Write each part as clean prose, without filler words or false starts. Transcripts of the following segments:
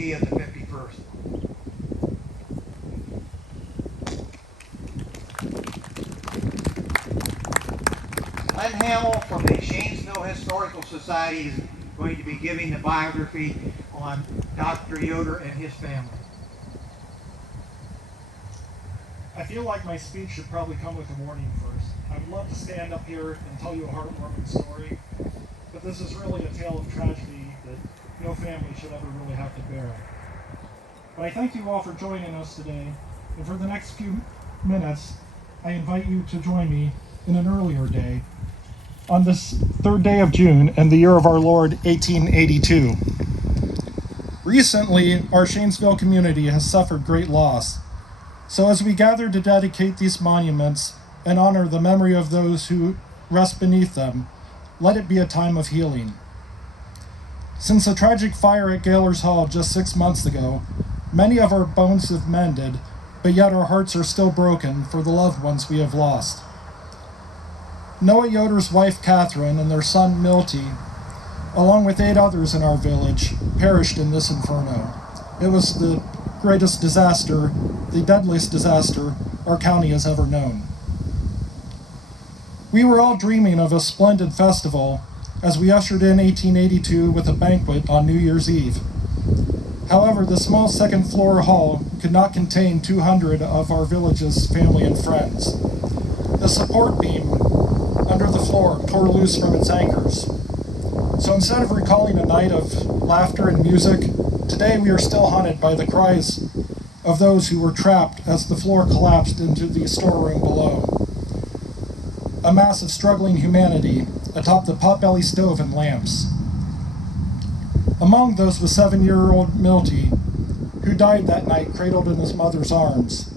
G of the 51st. Glen Hammel from the Shanesville Historical Society is going to be giving the biography on Dr. Yoder and his family. I feel like my speech should probably come with a warning first. I would love to stand up here and tell you a heartwarming story, but this is really a tale of tragedy that no family should ever really have to bear. But I thank you all for joining us today, and for the next few minutes, I invite you to join me in an earlier day, on this 3rd day of June in the year of our Lord, 1882. Recently, our Shanesville community has suffered great loss. So as we gather to dedicate these monuments and honor the memory of those who rest beneath them, let it be a time of healing. Since the tragic fire at Gaylor's Hall just 6 months ago, many of our bones have mended, but yet our hearts are still broken for the loved ones we have lost. Noah Yoder's wife Catherine and their son Milty, along with 8 others in our village, perished in this inferno. It was the greatest disaster, the deadliest disaster our county has ever known. We were all dreaming of a splendid festival as we ushered in 1882 with a banquet on New Year's Eve. However, the small second-floor hall could not contain 200 of our village's family and friends. The support beam under the floor tore loose from its anchors. So instead of recalling a night of laughter and music, today we are still haunted by the cries of those who were trapped as the floor collapsed into the storeroom below. A mass of struggling humanity atop the potbelly stove and lamps. Among those was 7-year-old Milty, who died that night cradled in his mother's arms.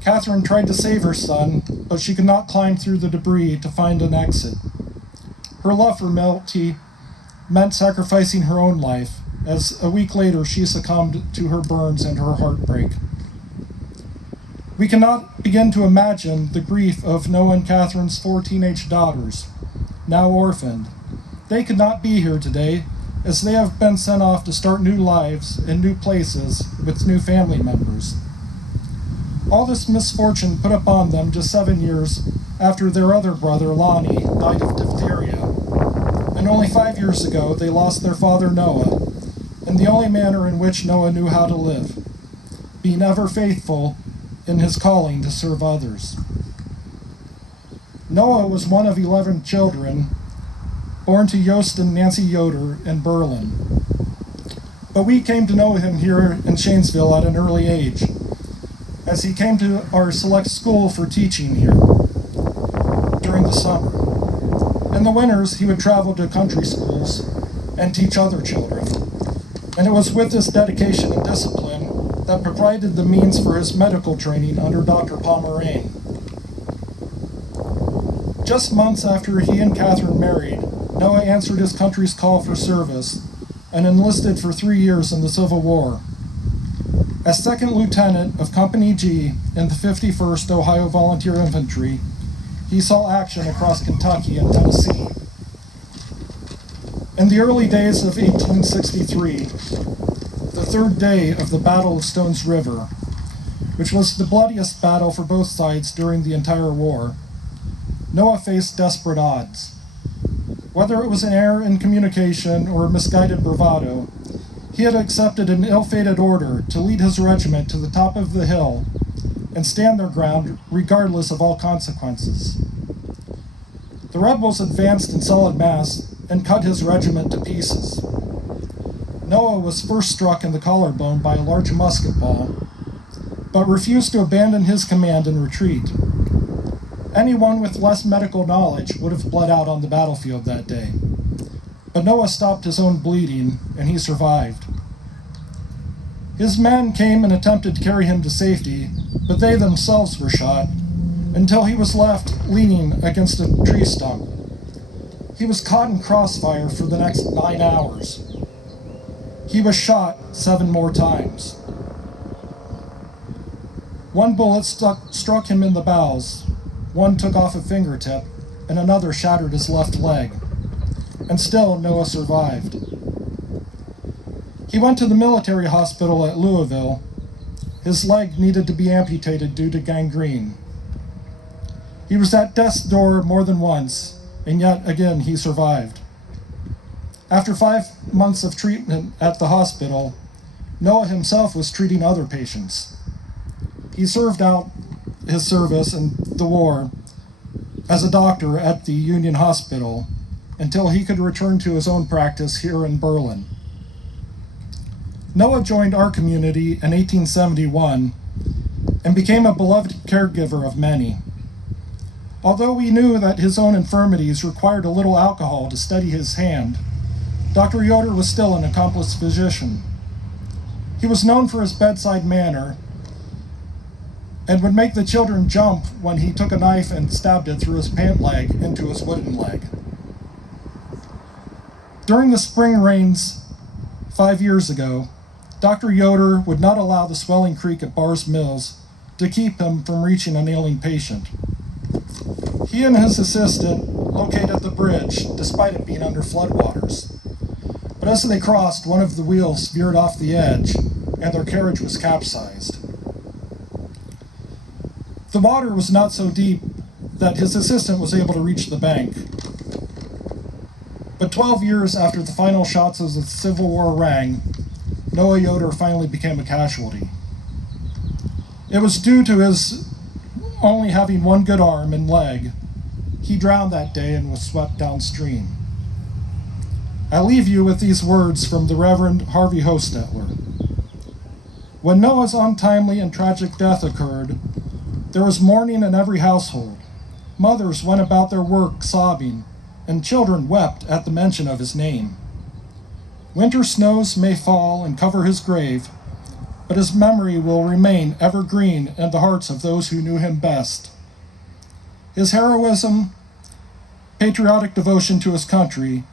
Catherine tried to save her son, but she could not climb through the debris to find an exit. Her love for Milty meant sacrificing her own life, as a week later she succumbed to her burns and her heartbreak. We cannot begin to imagine the grief of Noah and Catherine's 4 teenage daughters, now orphaned. They could not be here today, as they have been sent off to start new lives in new places with new family members. All this misfortune put upon them just 7 years after their other brother, Lonnie, died of diphtheria. And only 5 years ago, they lost their father, Noah, in the only manner in which Noah knew how to live, being ever faithful in his calling to serve others. Noah was one of 11 children, born to Yost and Nancy Yoder in Berlin. But we came to know him here in Shanesville at an early age, as he came to our select school for teaching here during the summer. In the winters, he would travel to country schools and teach other children. And it was with this dedication and discipline that provided the means for his medical training under Dr. Pomerane. Just months after he and Catherine married, Noah answered his country's call for service and enlisted for 3 years in the Civil War. As second lieutenant of Company G in the 51st Ohio Volunteer Infantry, he saw action across Kentucky and Tennessee. In the early days of 1863, the 3rd day of the Battle of Stones River, which was the bloodiest battle for both sides during the entire war, Noah faced desperate odds. Whether it was an error in communication or misguided bravado, he had accepted an ill-fated order to lead his regiment to the top of the hill and stand their ground regardless of all consequences. The rebels advanced in solid mass and cut his regiment to pieces. Noah was first struck in the collarbone by a large musket ball, but refused to abandon his command and retreat. Anyone with less medical knowledge would have bled out on the battlefield that day. But Noah stopped his own bleeding, and he survived. His men came and attempted to carry him to safety, but they themselves were shot, until he was left leaning against a tree stump. He was caught in crossfire for the next 9 hours. He was shot 7 more times. One bullet struck him in the bowels, one took off a fingertip, and another shattered his left leg. And still Noah survived. He went to the military hospital at Louisville. His leg needed to be amputated due to gangrene. He was at death's door more than once, and yet again he survived. After 5 months of treatment at the hospital, Noah himself was treating other patients. He served out his service in the war as a doctor at the Union Hospital until he could return to his own practice here in Berlin. Noah joined our community in 1871 and became a beloved caregiver of many. Although we knew that his own infirmities required a little alcohol to steady his hand, Dr. Yoder was still an accomplished physician. He was known for his bedside manner and would make the children jump when he took a knife and stabbed it through his pant leg into his wooden leg. During the spring rains 5 years ago, Dr. Yoder would not allow the swelling creek at Barr's Mills to keep him from reaching an ailing patient. He and his assistant located the bridge despite it being under floodwaters. But as they crossed, one of the wheels veered off the edge and their carriage was capsized. The water was not so deep that his assistant was able to reach the bank. But 12 years after the final shots of the Civil War rang, Noah Yoder finally became a casualty. It was due to his only having one good arm and leg. He drowned that day and was swept downstream. I leave you with these words from the Reverend Harvey Hostetler. When Noah's untimely and tragic death occurred, there was mourning in every household. Mothers went about their work sobbing, and children wept at the mention of his name. Winter snows may fall and cover his grave, but his memory will remain evergreen in the hearts of those who knew him best. His heroism, patriotic devotion to his country,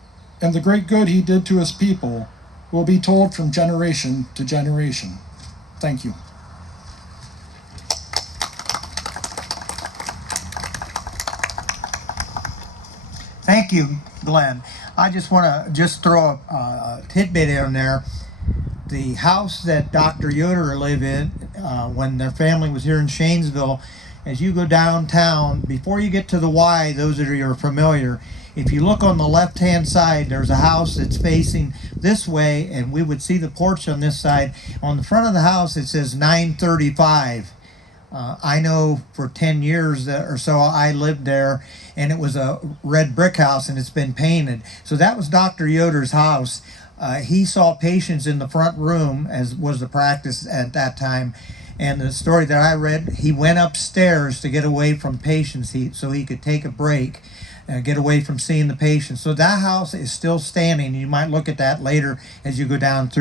and the great good he did to his people will be told from generation to generation. Thank you. Thank you, Glenn. I just want to throw a tidbit in there. The house that Dr. Yoder lived in when their family was here in Shanesville, as you go downtown, before you get to the Y, those of you are familiar, if you look on the left-hand side, there's a house that's facing this way, and we would see the porch on this side. On the front of the house, it says 935. I know for 10 years or so I lived there, and it was a red brick house, and it's been painted. So that was Dr. Yoder's house. He saw patients in the front room, as was the practice at that time. And the story that I read, he went upstairs to get away from patients so he could take a break and get away from seeing the patients. So that house is still standing. You might look at that later as you go down through.